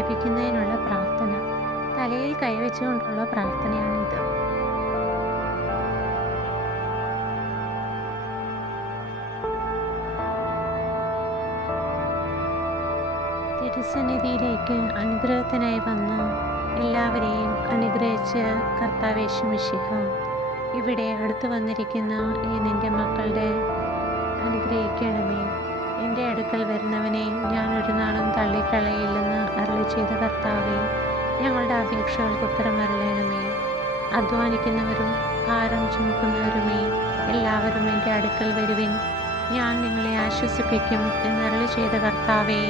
ലഭിക്കുന്നതിനുള്ള പ്രാർത്ഥന. തലയിൽ കൈവച്ചുകൊണ്ടുള്ള പ്രാർത്ഥനയാണിത്. തിരുസന്നിധിയിലേക്ക് അനുഗ്രഹത്തിനായി വന്ന് എല്ലാവരെയും അനുഗ്രഹിച്ച് കർത്താവേശു മിശിഹ ഇവിടെ അടുത്ത് വന്നിരിക്കുന്ന ഈ നിന്റെ മക്കളുടെ അനുഗ്രഹിക്കണമേ. എൻ്റെ അടുക്കൽ വരുന്നവനെ ഞാൻ ഒരു നാളും തള്ളിക്കളയില്ലെന്ന് അരുളി ചെയ്ത കർത്താവേ, ഞങ്ങളുടെ അപേക്ഷകൾക്ക് ഉത്തരമരുളണമേ. അധ്വാനിക്കുന്നവരും ഭാരം ചുമക്കുന്നവരുമേ, എല്ലാവരും എൻ്റെ അടുക്കൽ വരുവിൻ, ഞാൻ നിങ്ങളെ ആശ്വസിപ്പിക്കും എന്നരുളി ചെയ്ത കർത്താവേ,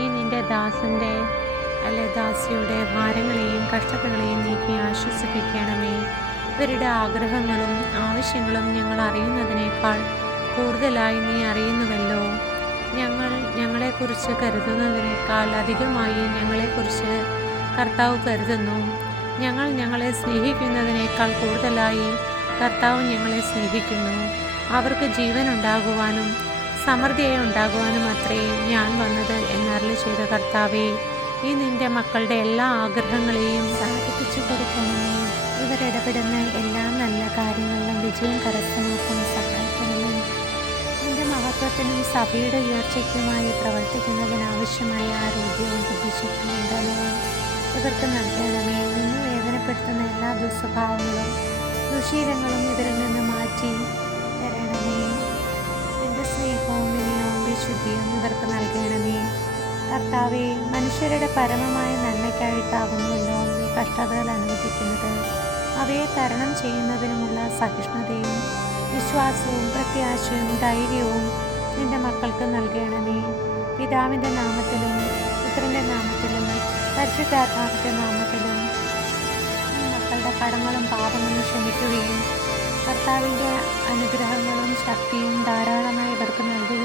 ഈ നിന്റെ ദാസൻ്റെ ദാസിയുടെ ഭാരങ്ങളെയും കഷ്ടതകളെയും നീക്കി ആശ്വസിപ്പിക്കണമേ. ഇവരുടെ ആഗ്രഹങ്ങളും ആവശ്യങ്ങളും ഞങ്ങൾ അറിയുന്നതിനേക്കാൾ കൂടുതലായി നീ അറിയുന്നുവല്ലോ. ഞങ്ങളെക്കുറിച്ച് കരുതുന്നതിനേക്കാൾ അധികമായി ഞങ്ങളെക്കുറിച്ച് കർത്താവ് കരുതുന്നു. ഞങ്ങളെ സ്നേഹിക്കുന്നതിനേക്കാൾ കൂടുതലായി കർത്താവ് ഞങ്ങളെ സ്നേഹിക്കുന്നു. അവർക്ക് ജീവൻ ഉണ്ടാകുവാനും സമൃദ്ധിയായി ഉണ്ടാകുവാനും അത്രേ ഞാൻ വന്നത് എന്നരുളി ചെയ്ത കർത്താവേ, ഈ നിന്റെ മക്കളുടെ എല്ലാ ആഗ്രഹങ്ങളെയും സാധിപ്പിച്ചു കൊടുക്കണമേ. ഇവരിടപെടുന്ന എല്ലാ നല്ല കാര്യങ്ങളിലും വിജയം കരസ്ഥമാക്കാൻ സഹായിക്കണമേ. നിന്റെ മഹത്വത്തിനും സഭയുടെ ഉയർച്ചയ്ക്കുമായി പ്രവർത്തിക്കുന്നതിനാവശ്യമായ ആരോഗ്യവും ബുദ്ധിശക്തിയും ധനവും ഇവർക്ക് നൽകണമേ. നിന്നെ വേദനപ്പെടുത്തുന്ന എല്ലാ ദുസ്വഭാവങ്ങളും ദുശീലങ്ങളും ഇവരിൽ നിന്ന് മാറ്റി തരണമേ. നിന്റെ സ്നേഹവും വിനയവും വിശുദ്ധിയും ഇവർക്ക് നൽകണമേ. കർത്താവേ, മനുഷ്യരുടെ പരമമായ നന്മയ്ക്കായിട്ടാകുന്നുവല്ലോ നീ കഷ്ടതകൾ അനുവദിക്കുന്നത്. അവയെ തരണം ചെയ്യുന്നതിനുമുള്ള സഹിഷ്ണുതയും വിശ്വാസവും പ്രത്യാശയും ധൈര്യവും നിന്റെ മക്കൾക്ക് നൽകണമേ. പിതാവിൻ്റെ നാമത്തിലും പുത്രൻ്റെ നാമത്തിലും പരിശുദ്ധാത്മാവിൻ്റെ നാമത്തിലും ഈ മക്കളുടെ കടങ്ങളും പാപങ്ങളും ക്ഷമിക്കുകയും കർത്താവിൻ്റെ അനുഗ്രഹങ്ങളും ശക്തിയും ധാരാളമായി ഇവർക്ക് നൽകുകയും